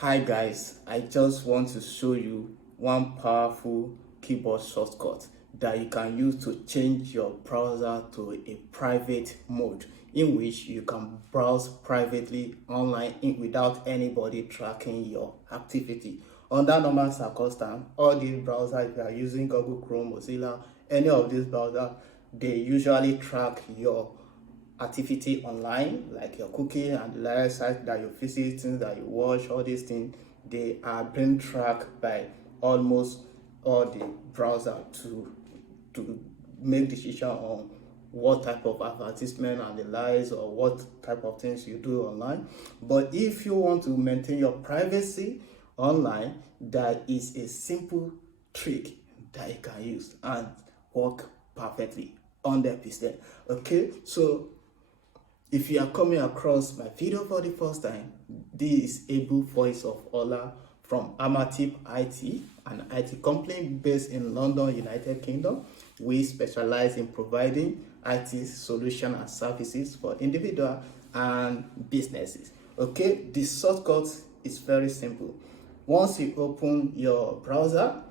Hi guys, I just want to show you one powerful keyboard shortcut that you can use to change your browser to a private mode in which you can browse privately online without anybody tracking your activity. Under normal circumstances, all these browsers, if you are using Google Chrome, Mozilla, any of these browsers, they usually track your activity online, like your cooking and the live site that you visit, things that you watch, all these things, they are being tracked by almost all the browser to make decision on what type of advertisement and the lies or what type of things you do online. But if you want to maintain your privacy online, that is a simple trick that you can use and work perfectly 100%. Okay, so if you are coming across my video for the first time, this is Able Voice of Ola from Amatip IT, an IT company based in London, United Kingdom. We specialize in providing IT solutions and services for individuals and businesses. Okay, the shortcut is very simple. Once you open your browser,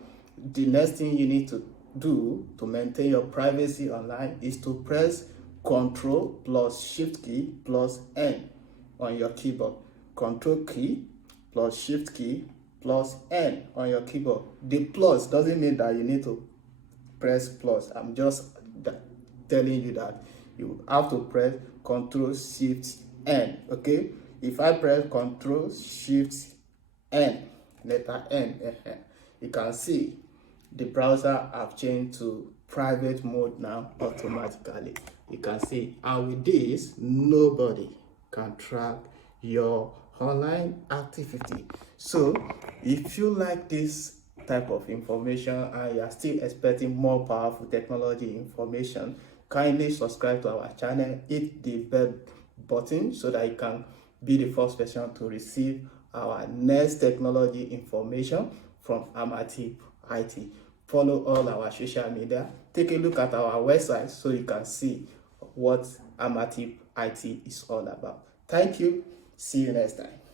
the next thing you need to do to maintain your privacy online is to press Ctrl+Shift+N on your keyboard. Control key plus Shift key plus N on your keyboard. The plus doesn't mean that you need to press plus. I'm just telling you that you have to press Ctrl+Shift+N. Okay, if I press Ctrl+Shift+N, letter N, you can see the browser have changed to private mode now automatically. You can see, and with this, nobody can track your online activity. So if you like this type of information and you are still expecting more powerful technology information, kindly subscribe to our channel, hit the bell button so that you can be the first person to receive our next technology information from Amatip IT. Follow all our social media. Take a look at our website so you can see what Amatip IT is all about. Thank you. See you next time.